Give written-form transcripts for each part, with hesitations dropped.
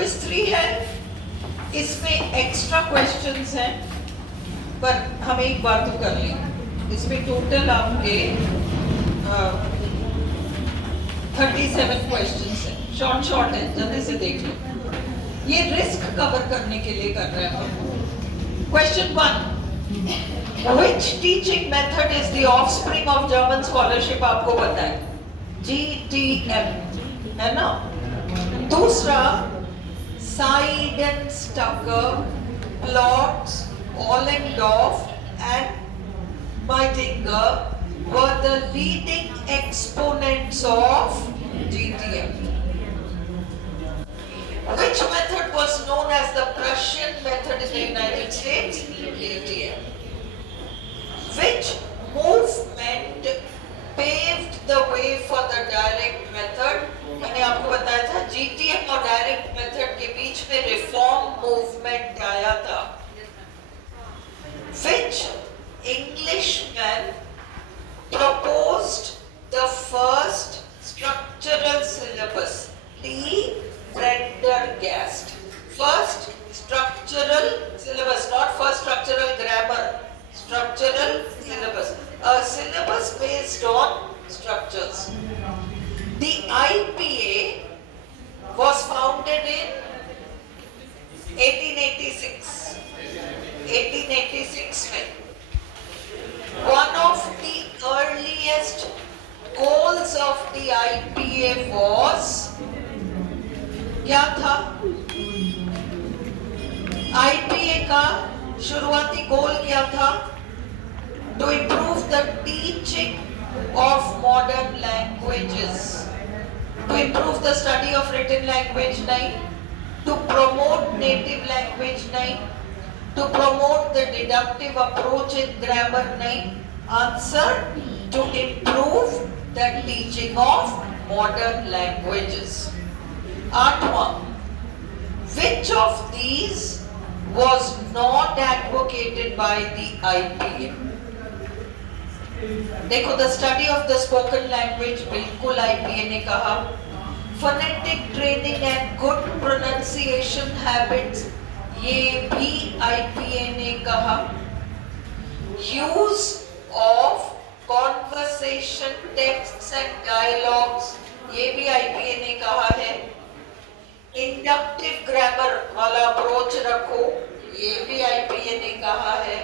Quiz 3 है, इसमें extra questions हैं, पर हम एक बार तो कर लें। इसमें टोटल आपके 37 क्वेश्चंस हैं, शॉर्ट है, जल्दी से देख लो। ये रिस्क कवर करने के लिए कर रहे हैं हम। Question 1, Which teaching method is the offspring of German scholarship? आपको पता है, GTM है ना। दूसरा, Seidenstacker, Plotz, Ollendorff and Meitinger were the leading exponents of GTM. Which method was known as the Prussian method in the United States? GTM. Which movement paved the way for the direct method? मैंने आपको बताया था GTM और direct method के बीच में reform movement आया था। Which Englishman proposed the first structural syllabus? Lee Prendergast. First structural syllabus, not first structural grammar. Structural syllabus, a syllabus based on structures. The IPA was founded in 1886. 1886 में. One of the earliest goals of the IPA was, क्या था? IPA का शुरुआती गोल क्या था? To improve the teaching of modern languages. To improve the study of written language नहीं, to promote native language नहीं, to promote the deductive approach in grammar नहीं. Answer, to improve the teaching of modern languages. 8वां, which of these was not advocated by the IPA? देखो, the study of the spoken language बिल्कुल IPA ने कहा. Phonetic training and good pronunciation habits, ये भी IPA ने कहा. Use of conversation texts and dialogues, ये भी IPA ने कहा है. Inductive grammar वाला अप्रोच रखो, ये भी IPA ने कहा है.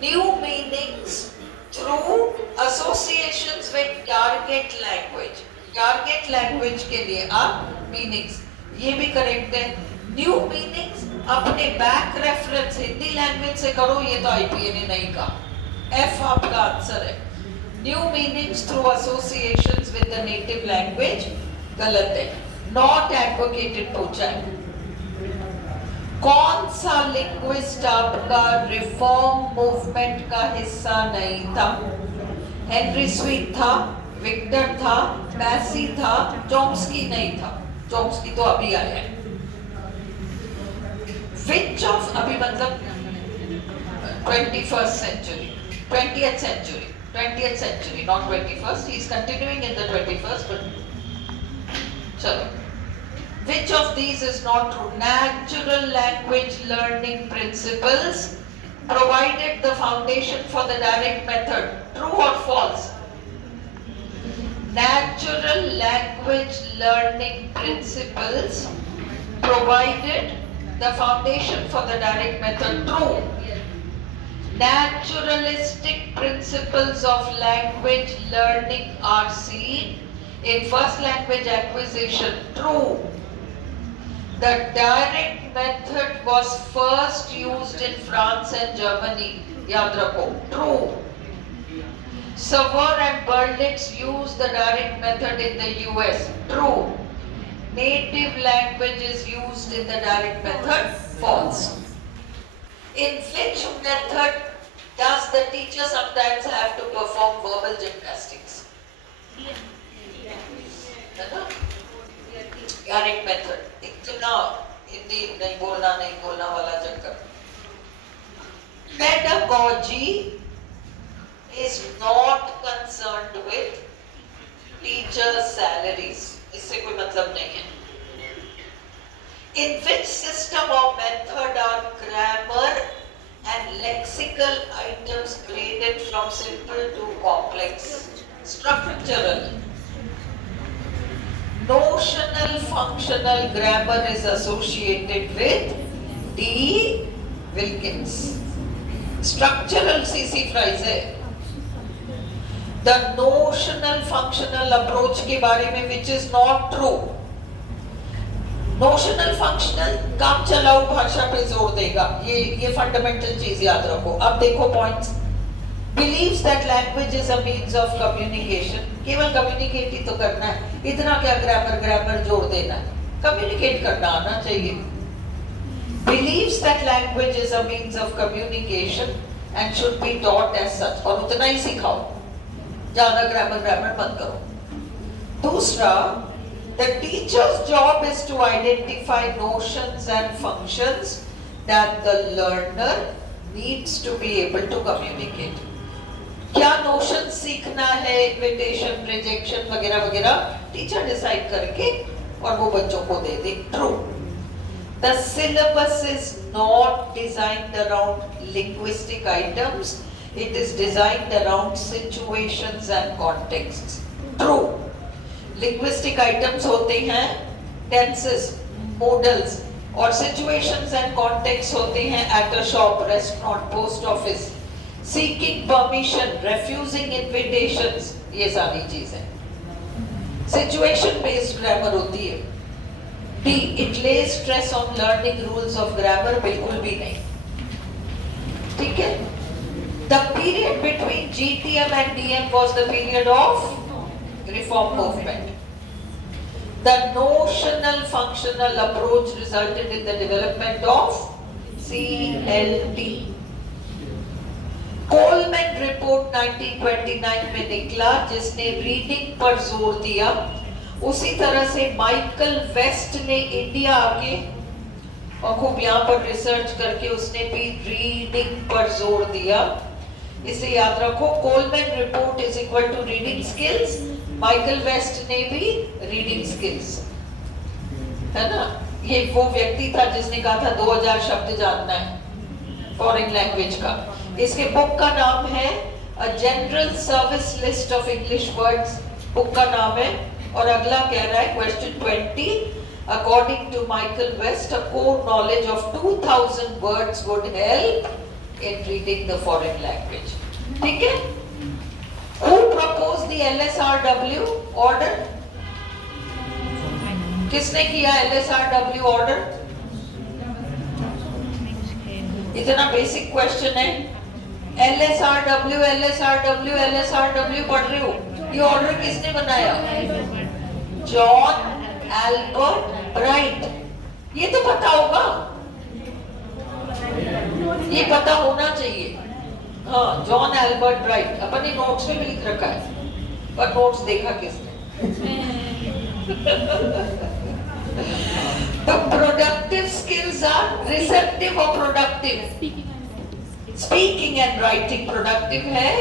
New meanings through associations with target language. Target language के लिए आप meanings, ये भी करेक्ट है. New meanings अपने बैक रेफरेंस हिंदी लैंग्वेज से करो, ये तो IPA ने नहीं कहा. F आपका आंसर है. New meanings through associations with the native language गलत है. Not advocated पूछा है. कौन सा लिंग्विस्ट आपका रिफॉर्म मूवमेंट का हिस्सा नहीं था? हेनरी स्वीट था, विक्टर था, मैसी था, चॉम्स्की नहीं था. चॉम्स्की तो अभी आया है. Which of, अभी मतलब 21st century, 20th century, 20th century, not 21st. He is continuing in the 21st, but चलो. Which of these is not true? Natural language learning principles provided the foundation for the direct method. True or false? Natural language learning principles provided the foundation for the direct method. True. Naturalistic principles of language learning are seen in first language acquisition. True. The direct method was first used in France and Germany. याद रखो. True. Savor and Berlitz used the direct method in the US. True. Native language is used in the direct method. False. In which method does the teacher sometimes have to perform verbal gymnastics? है ना? Direct method. इतना हिंदी नहीं बोलना वाला चक्कर. Pedagogy is not concerned with teachers' salaries. इससे कोई मतलब नहीं है. In which system or method are grammar and lexical items graded from simple to complex? Structural. Notional functional grammar is associated with D. Wilkins. Structural CC Fries है. The notional functional approach के बारे में which is not true. Notional functional काम चलाऊ भाषा पे जोर देगा. ये फंडामेंटल चीज याद रखो. अब देखो points. Believes that language is a means of communication. केवल कम्युनिकेट ही तो करना है. इतना क्या ग्रामर जोड़ देना है. कम्युनिकेट करना आना चाहिए. Believes that language is a means of communication and should be taught as such. और उतना ही सिखाओ. ज्यादा ग्रामर मत करो. दूसरा, the teacher's job is to identify notions and functions that the learner needs to be able to communicate. क्या notion सीखना है, इन्विटेशन, रिजेक्शन वगैरह वगैरह टीचर डिसाइड करके और वो बच्चों को दे दे. True. The syllabus is not designed around linguistic items. It is designed around situations and contexts. True. Linguistic items होते हैं tenses, modals और situations and contexts होते हैं at a shop, restaurant, post office. Seeking permission, refusing invitations, ये सारी चीजें. Situation based grammar होती है. D. It lays stress on learning rules of grammar, बिल्कुल भी नहीं. ठीक है? The period between GTM and DM was the period of reform movement. The notional functional approach resulted in the development of CLT. Coleman report 1929 में निकला जिसने reading पर जोर दिया. उसी तरह से माइकल वेस्ट ने इंडिया आके और खूब यहाँ पर रिसर्च करके उसने भी रीडिंग पर जोर दिया. इसे याद रखो. Coleman report is equal to reading skills. Michael West ने भी रीडिंग स्किल्स, है ना. ये वो व्यक्ति था जिसने कहा था 2000 शब्द जानना है फॉरेन लैंग्वेज का. इसके बुक का नाम है a general service list of English words. Book का नाम है. और अगला कह रहा है question 20. According to Michael West a core knowledge of 2000 words would help in reading the foreign language. ठीक है. Who proposed the LSRW order? किसने किया LSRW order? इतना बेसिक क्वेश्चन है. LSRW पढ़ रहे हो. ये ऑर्डर किसने बनाया? John Albert bright. ये तो पता होगा. ये पता होना चाहिए. हाँ, जॉन एल्बर्ट ब्राइट. अपने नोट्स में भी लिख रखा है, पर नोट्स देखा किसने? The productive skills are receptive or productive? Speaking and writing productive है,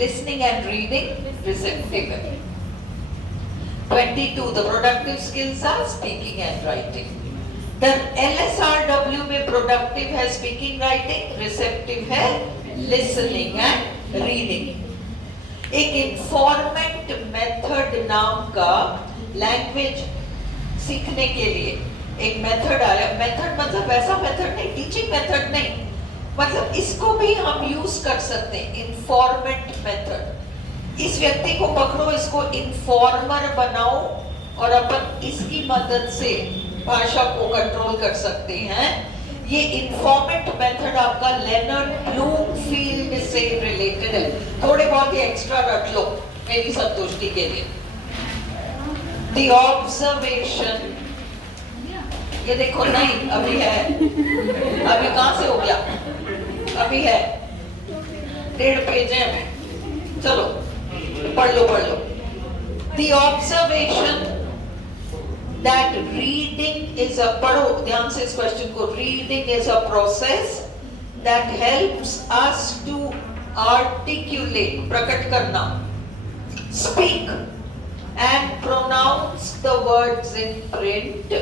listening and reading receptive है. 22. The productive skills are speaking and writing. The LSRW में productive है speaking, writing, receptive है listening and reading. एक इंफॉर्मेंट method नाम का language सीखने के लिए एक मेथड आया. मेथड मतलब वैसा मेथड नहीं, टीचिंग मेथड नहीं, मतलब इसको भी हम यूज कर सकते हैं. इंफॉर्मेंट मेथड. इस व्यक्ति को पकड़ो, इसको इंफॉर्मर बनाओ और अपन इसकी मदद से भाषा को कंट्रोल कर सकते हैं. ये इंफॉर्मेंट मेथड आपका लेनर्ड ब्लूमफील्ड से रिलेटेड है. थोड़े बहुत ही एक्स्ट्रा रख लो मेरी संतुष्टि के लिए. The observation. ये देखो, नहीं अभी है. अभी कहां से हो गया? अभी है. 1.5 पेज है. चलो पढ़ लो. The observation that reading is a, पढ़ो ध्यान से इस क्वेश्चन को. Reading is a process that helps us to articulate, प्रकट करना, speak and pronounce the words in print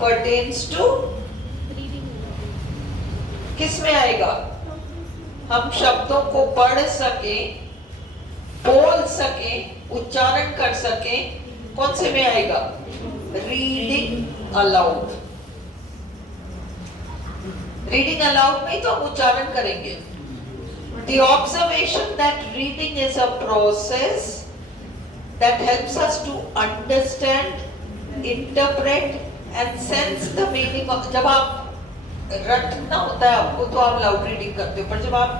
pertains to किस में आएगा? हम शब्दों को पढ़ सके, बोल सके, उच्चारण कर सके, कौन से में आएगा? Reading allowed. रीडिंग अलाउड में तो हम उच्चारण करेंगे। The observation that reading is a process that helps us to understand, interpret and sense the meaning of। जब आप रटना होता है आपको तो आप लाउड रीडिंग करते हो, पर जब आप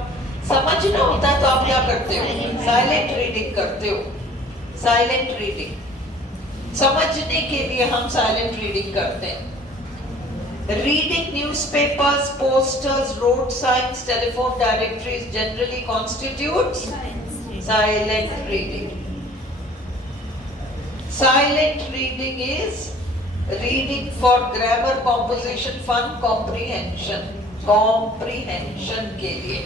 समझना होता है तो आप क्या करते हो? साइलेंट रीडिंग करते हो। साइलेंट रीडिंग, समझने के लिए हम साइलेंट रीडिंग करते हैं। Reading newspapers, posters, road signs, telephone directories generally constitutes silent reading. Silent reading is reading for grammar, composition, fun, comprehension. Comprehension के लिए,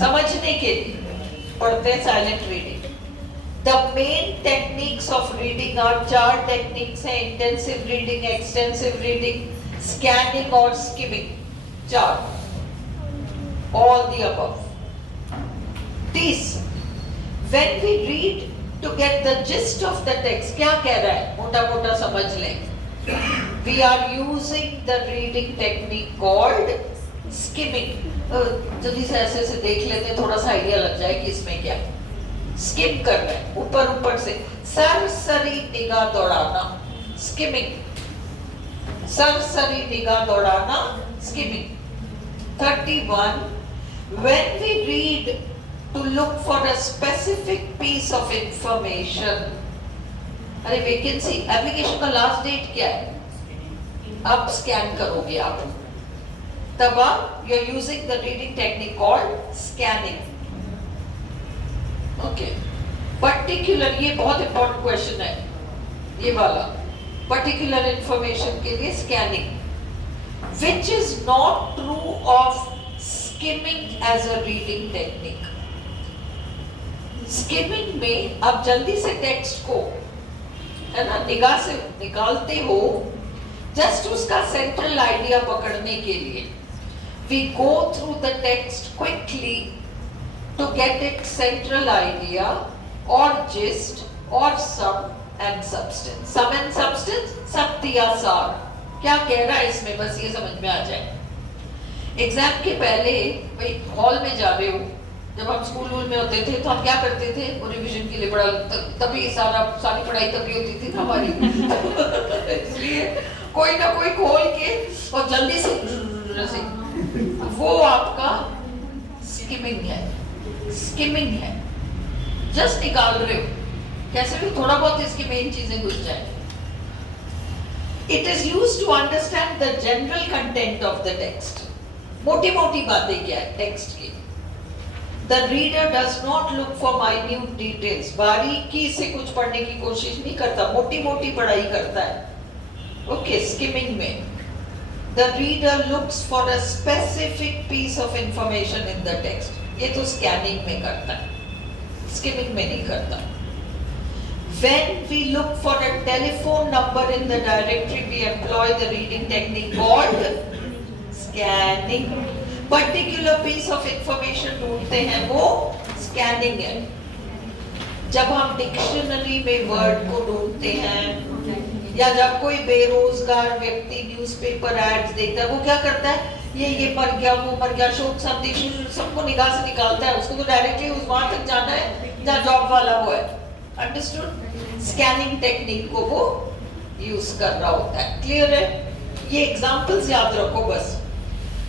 समझने के लिए पढ़ते हैं silent reading. The main techniques of reading are चार techniques हैं: intensive reading, extensive reading, scanning और skimming. चार, all the above. These, when we read to get the gist of the text, क्या कह रहा है? मोटा मोटा समझ लें. We are using the reading technique called skimming. जल्दी से ऐसे से देख लेते हैं, थोड़ा सा आइडिया लग जाए कि इसमें क्या है. स्किम कर रहे हैं, ऊपर ऊपर से सरसरी निगाह दौड़ाना, स्किमिंग. सरसरी निगाह दौड़ाना, skimming. 31, when we read to look for a specific piece of information. अरे वैकेंसी एप्लीकेशन का लास्ट डेट क्या है? अब स्कैन करोगे आप, तब आप you are using the reading technique called scanning. Okay, particular, ये बहुत इंपॉर्टेंट क्वेश्चन है ये वाला. पर्टिकुलर इंफॉर्मेशन के लिए scanning. Which is not true of skimming as a reading technique. Skimming में आप जल्दी से टेक्स्ट को, है ना, निगाह से निकालते हो, जस्ट उसका सेंट्रल आइडिया पकड़ने के लिए. We go through the text quickly to get its central idea or gist or sum and substance. Sum and substance, सत्य या सार, क्या कह रहा है इसमें, बस ये समझ में आ जाए. एग्जाम के पहले भाई हॉल में जा रहे हो, जब हम स्कूल में होते थे तो हम क्या करते थे? वो रिवीजन के लिए पढ़ा, तभी सारी पढ़ाई तभी होती थी हमारी. इसलिए कोई ना कोई खोल के और जल्दी से, वो आपका स्किमिंग है. स्किमिंग है, जस्ट निकाल रहे हो, कैसे भी थोड़ा बहुत इसकी मेन चीजें घुस जाए. It is used to understand the general content of the text. मोटी मोटी बातें क्या है टेक्स्ट की. The reader does not look for minute details. बारीकी से कुछ पढ़ने की कोशिश नहीं करता, मोटी मोटी पढ़ाई करता है. ओके, स्किमिंग में the reader looks for a specific piece of information in the text. ये तो स्कैनिंग में करता है, स्किमिंग में नहीं करता. When we look for a telephone number in the directory, we employ the reading technique called scanning. Particular piece of information ढूंढते हैं, वो scanning है. जब हम डिक्शनरी में वर्ड को ढूंढते हैं, या जब कोई बेरोजगार व्यक्ति न्यूज़पेपर एड्स देखता है, वो क्या करता है? ये मर गया, वो मर गया, शोक संदेश सबको निगाह से निकालता है. उसको तो डायरेक्टली उस वहां तक जाना है जहाँ जॉब वाला वो है. अंडरस्टूड? स्कैनिंग टेक्निक को वो यूज कर रहा होता है. क्लियर है? ये एग्जांपल्स याद रखो बस.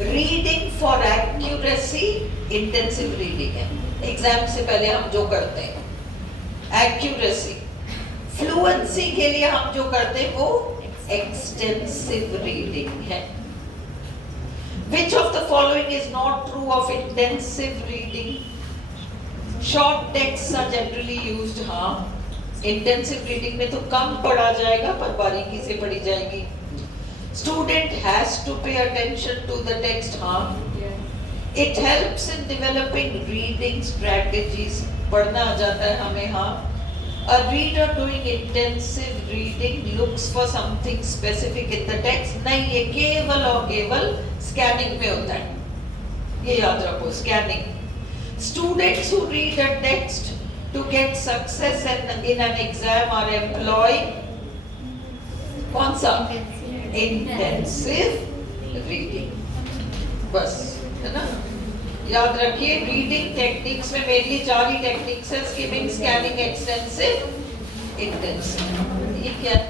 Reading for accuracy intensive reading है. एग्जाम से पहले हम जो करते हैं एक्यूरेसी. फ्लुएंसी के लिए हम जो करते हैं वो एक्सटेंसिव रीडिंग है. Which of the following is not true of intensive reading? Short texts are generally used. हाँ, intensive reading में तो कम पढ़ा जाएगा पर बारीकी से पढ़ी जाएगी. Student has to pay attention to the text. हाँ, it helps in developing reading strategies. पढ़ना आ जाता है हमें. हाँ, A reader doing intensive reading looks for something specific in the text. नहीं, ये केवल और केवल स्कैनिंग में होता है, ये याद रखो, scanning. Students who read a text to get success in an exam are employing कौन सा? Intensive reading. बस, है ना? याद रखिए, रीडिंग टेक्निक्स में मेनली 4 ही टेक्निक्स है: स्किमिंग, स्कैनिंग, एक्सटेंसिव, इंटेंसिव. ये क्या है?